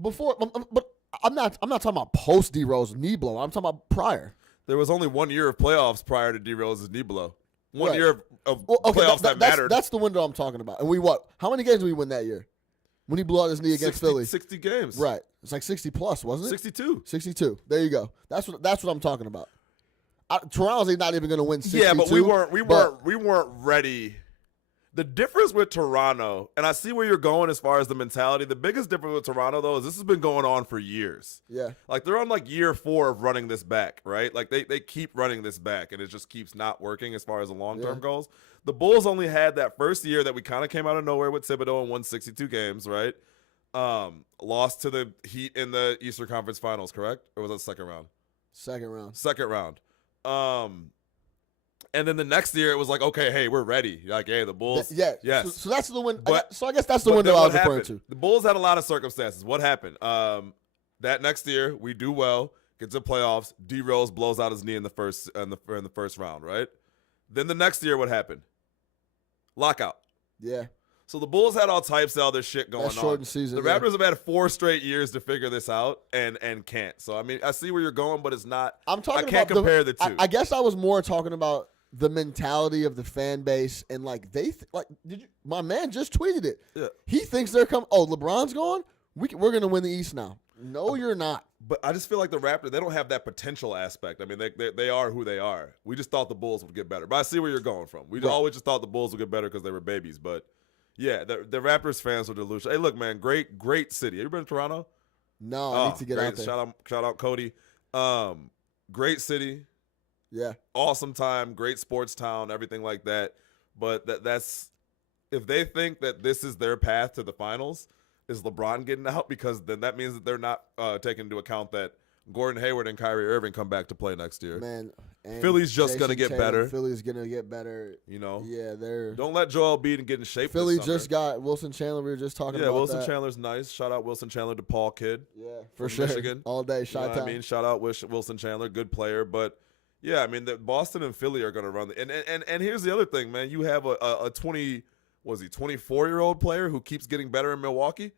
Before, but I'm not talking about post D-Rose knee blow. I'm talking about prior. There was only 1 year of playoffs prior to D-Rose's knee blow. One right. year of playoffs that mattered. That's the window I'm talking about. And we what? How many games did we win that year? When he blew out his knee against Philly? 60 games. Right. It's like 60 plus, wasn't it? 62. 62. There you go. That's what I'm talking about. Toronto's not even going to win 62. Yeah, but we weren't ready. The difference with Toronto, and I see where you're going as far as the mentality. The biggest difference with Toronto, though, is this has been going on for years. Yeah. Like, they're on, like, year 4 of running this back, right? Like, they keep running this back, and it just keeps not working as far as the long-term goals. The Bulls only had that first year that we kind of came out of nowhere with Thibodeau and won 62 games, right? Lost to the Heat in the Eastern Conference Finals, correct? Or was that second round? Second round. And then the next year, it was like, okay, hey, we're ready. Like, hey, the Bulls. Yes. So that's the window. So I guess that's the window I was referring to. The Bulls had a lot of circumstances. What happened? That next year, we do well, get to the playoffs. D Rose blows out his knee in the first round, right? Then the next year, what happened? Lockout. Yeah. So the Bulls had all types of other shit going on. Shortened season. The Raptors have had 4 straight years to figure this out and can't. So I mean, I see where you're going, but it's not. I can't compare the two. I guess I was more talking about the mentality of the fan base and like my man just tweeted it. Yeah. He thinks they're coming. Oh, LeBron's gone. We're gonna win the East now. No, you're not. But I just feel like the Raptors, they don't have that potential aspect. I mean, they are who they are. We just thought the Bulls would get better. But I see where you're going from. We always just thought the Bulls would get better because they were babies. But yeah, the Raptors fans were delusional. Hey, look, man, great city. Have you been to Toronto? No, I need to get out there. Shout out Cody. Great city. Yeah. Awesome time, great sports town, everything like that. But that's if they think that this is their path to the finals, is LeBron getting out? Because then that means that they're not taking into account that Gordon Hayward and Kyrie Irving come back to play next year. Man, Philly's just going to get better. Philly's going to get better. You know? Yeah, they're... Don't let Joel Embiid get in shape Philly this summer. just got Wilson Chandler. We were just talking about that. Yeah, Wilson Chandler's nice. Shout out Wilson Chandler to Paul Kidd. Yeah, for sure. Michigan. All day, you know what I mean? Shout out Wilson Chandler, good player. But, yeah, I mean, Boston and Philly are going to run. And here's the other thing, man. You have a 24-year-old player who keeps getting better in Milwaukee.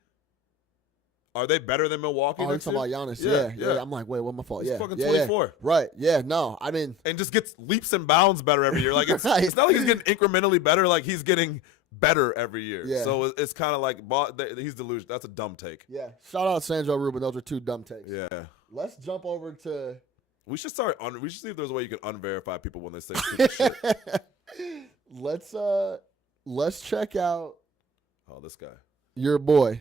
Are they better than Milwaukee? Oh, you're talking about Giannis. Yeah. I'm like, wait, what's my fault? He's fucking 24. Yeah. Right. Yeah. No, I mean, and just gets leaps and bounds better every year. Like it's not like he's getting incrementally better. Like he's getting better every year. Yeah. So it's kind of like he's delusional. That's a dumb take. Yeah. Shout out Sandro Rubin. Those are 2 dumb takes. Yeah. Let's jump over to. We should start. We should see if there's a way you can unverify people when they say stupid shit. Let's check out. Oh, this guy. Your boy.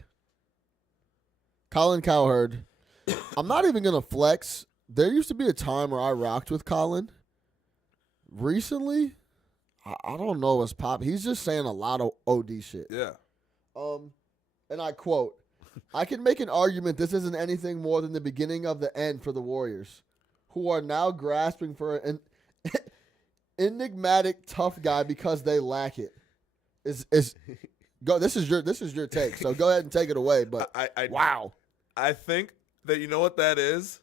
Colin Cowherd. I'm not even going to flex. There used to be a time where I rocked with Colin. Recently, I don't know what's pop. He's just saying a lot of OD shit. Yeah. And I quote, I can make an argument this isn't anything more than the beginning of the end for the Warriors, who are now grasping for an enigmatic tough guy because they lack it. Go. This is your take. So go ahead and take it away. But wow. I think that you know what that is.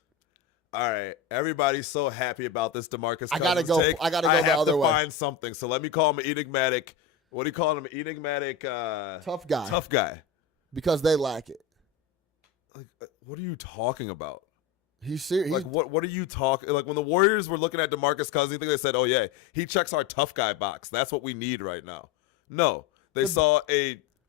All right, everybody's so happy about this DeMarcus Cousins I gotta go. take. I gotta go the other way. I have to find something. So let me call him an enigmatic. What do you call him? Enigmatic. Tough guy. Tough guy. Because they lack it. Like, what are you talking about? He's serious. Like, what are you talking? Like when the Warriors were looking at DeMarcus Cousins, I think they said, "Oh yeah, he checks our tough guy box. That's what we need right now." No, they saw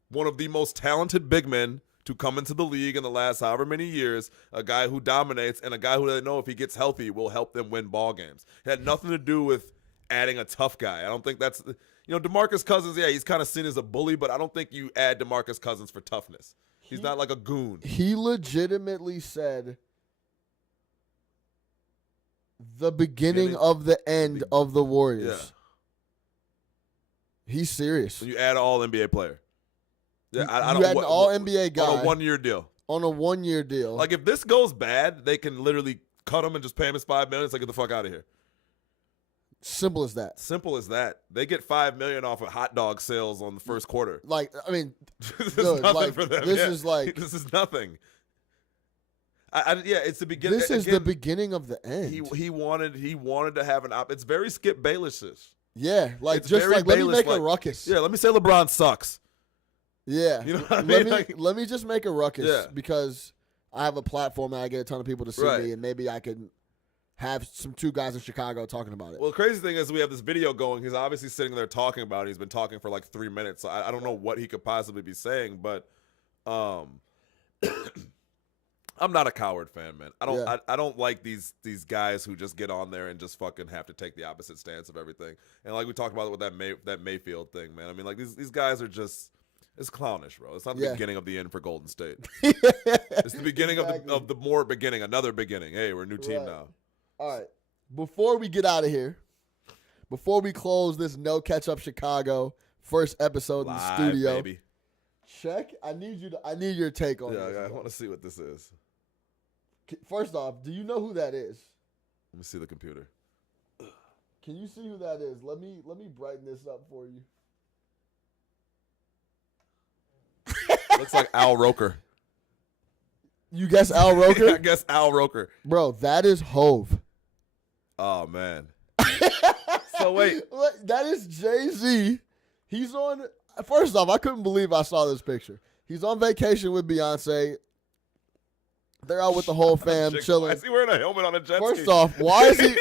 one of the most talented big men to come into the league in the last however many years, a guy who dominates and a guy who they know if he gets healthy will help them win ball games. It had nothing to do with adding a tough guy. I don't think that's DeMarcus Cousins. Yeah, he's kind of seen as a bully, but I don't think you add DeMarcus Cousins for toughness. He's not like a goon. He legitimately said the beginning of the end of the Warriors. Yeah. He's serious. When you add an all-NBA player. Yeah, I don't. You add an all-NBA guy on a 1-year deal. On a 1-year deal. Like if this goes bad, they can literally cut him and just pay him his $5 million. It's like, get the fuck out of here. Simple as that. Simple as that. They get $5 million off of hot dog sales on the first quarter. Like, I mean, this is nothing for them. This is like this is nothing. It's the beginning. This is the beginning of the end. He wanted to have an op. It's very Skip Bayless-ish. Yeah, like it's just like let me make a ruckus. Yeah, let me say LeBron sucks. Yeah, you know what I mean? Let me just make a ruckus because I have a platform and I get a ton of people to see me, and maybe I can have two guys in Chicago talking about it. Well, the crazy thing is we have this video going. He's obviously sitting there talking about it. He's been talking for like 3 minutes. So I don't know what he could possibly be saying, but I'm not a Cowherd fan, man. I don't like these guys who just get on there and just fucking have to take the opposite stance of everything. And like we talked about with that Mayfield thing, man. I mean, like these guys are just. It's clownish, bro. It's not the beginning of the end for Golden State. It's the beginning of the more beginning, another beginning. Hey, we're a new team now. All right. Before we get out of here, before we close this No Catch Up Chicago first episode in the studio, baby. Check. I need your take on this. Yeah, I want to see what this is. First off, do you know who that is? Let me see the computer. Can you see who that is? Let me brighten this up for you. Looks like Al Roker. You guess Al Roker? Yeah, I guess Al Roker. Bro, that is Hove. Oh, man. So, wait. That is Jay-Z. He's on... First off, I couldn't believe I saw this picture. He's on vacation with Beyonce. They're out with the whole fam chilling. Why is he wearing a helmet on a jet ski? First off, why is he...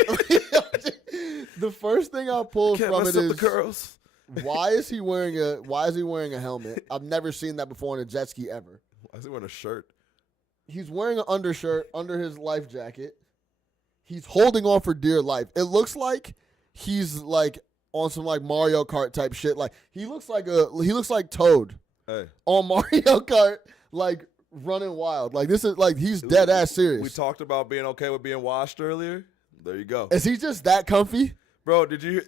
The first thing I pulled from it is... the curls. Why is he wearing a helmet? I've never seen that before on a jet ski ever. Why is he wearing a shirt? He's wearing an undershirt under his life jacket. He's holding on for dear life. It looks like he's like on some like Mario Kart type shit. Like he looks like Toad on Mario Kart, like running wild. Like this is like he's dead ass serious. We talked about being okay with being washed earlier. There you go. Is he just that comfy? Bro, did you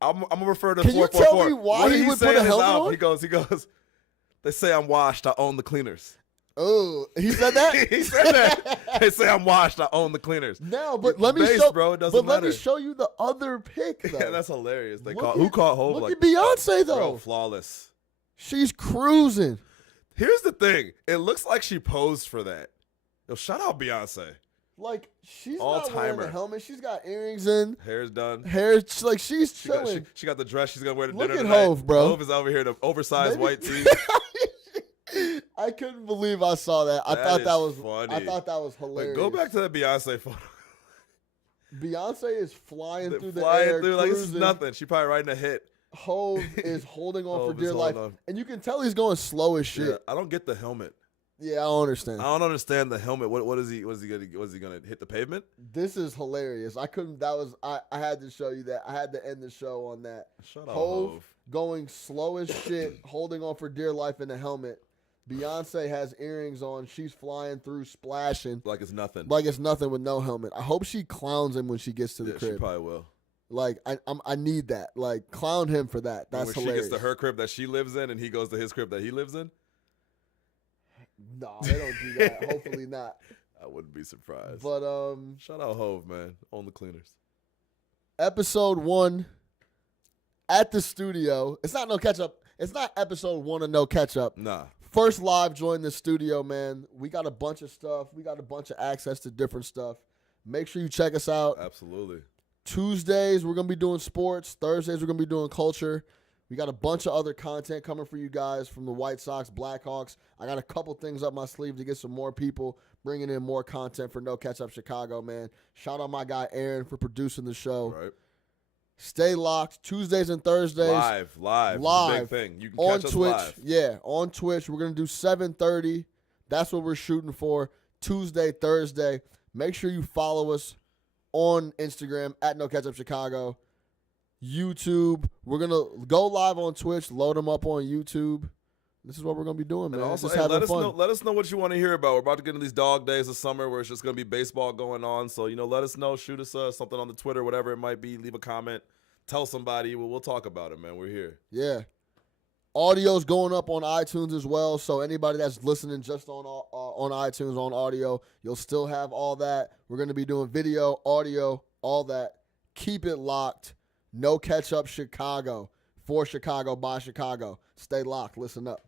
I'm gonna refer to 444. Can you tell me why he would put a helmet on? He goes, they say I'm washed, I own the cleaners. Oh, he said that? He said that. They say I'm washed, I own the cleaners. No, but let me show let me show you the other pic though. Yeah, that's hilarious. Who caught Hov? Look at Beyonce though. Bro, flawless. She's cruising. Here's the thing. It looks like she posed for that. Yo, shout out Beyonce. Like she's all-timer. Not wearing a helmet. She's got earrings in. Hair's done. Like she's chilling. She got the dress she's gonna wear to Look dinner at tonight. Hov, bro. Hov is over here, the oversized white tee. I couldn't believe I saw that. I thought that was funny. I thought that was hilarious. Like, go back to that Beyonce photo. Beyonce is flying through the air, cruising. Like this is nothing. She probably riding a hit. Hov is holding on for dear life, and you can tell he's going slow as shit. Yeah, I don't get the helmet. Yeah, I don't understand. I don't understand the helmet. What is he? Was he gonna hit the pavement? This is hilarious. I couldn't. That was. I had to show you that. I had to end the show on that. Shut up, Hov going slow as shit, holding on for dear life in a helmet. Beyonce has earrings on. She's flying through, splashing like it's nothing. Like it's nothing with no helmet. I hope she clowns him when she gets to the crib. She probably will. Like I need that. Like clown him for that. That's when hilarious. She gets to her crib that she lives in, and he goes to his crib that he lives in. No, they don't do that. Hopefully not. I wouldn't be surprised. But shout out Hov, man. Own the cleaners. Episode 1 at the studio. It's not no catch up. It's not episode 1 of No Catch Up. Nah. First live join the studio, man. We got a bunch of stuff. We got a bunch of access to different stuff. Make sure you check us out. Absolutely. Tuesdays, we're going to be doing sports. Thursdays, we're going to be doing culture. We got a bunch of other content coming for you guys from the White Sox, Blackhawks. I got a couple things up my sleeve to get some more people, bringing in more content for No Catch Up Chicago, man. Shout out my guy Aaron for producing the show. Right. Stay locked. Tuesdays and Thursdays. Live. Big thing. You can on catch us Twitch. live. Yeah, on Twitch. We're going to do 7:30. That's what we're shooting for. Tuesday, Thursday. Make sure you follow us on Instagram at No Catch Up Chicago. YouTube. We're going to go live on Twitch, load them up on YouTube. This is what we're going to be doing, man. And also, just hey, having fun. Let us know what you want to hear about. We're about to get into these dog days of summer where it's just going to be baseball going on. So, let us know. Shoot us something on the Twitter, whatever it might be. Leave a comment. Tell somebody. We'll talk about it, man. We're here. Yeah. Audio's going up on iTunes as well. So anybody that's listening just on iTunes on audio, you'll still have all that. We're going to be doing video, audio, all that. Keep it locked. No catch up Chicago. For Chicago, by Chicago. Stay locked. Listen up.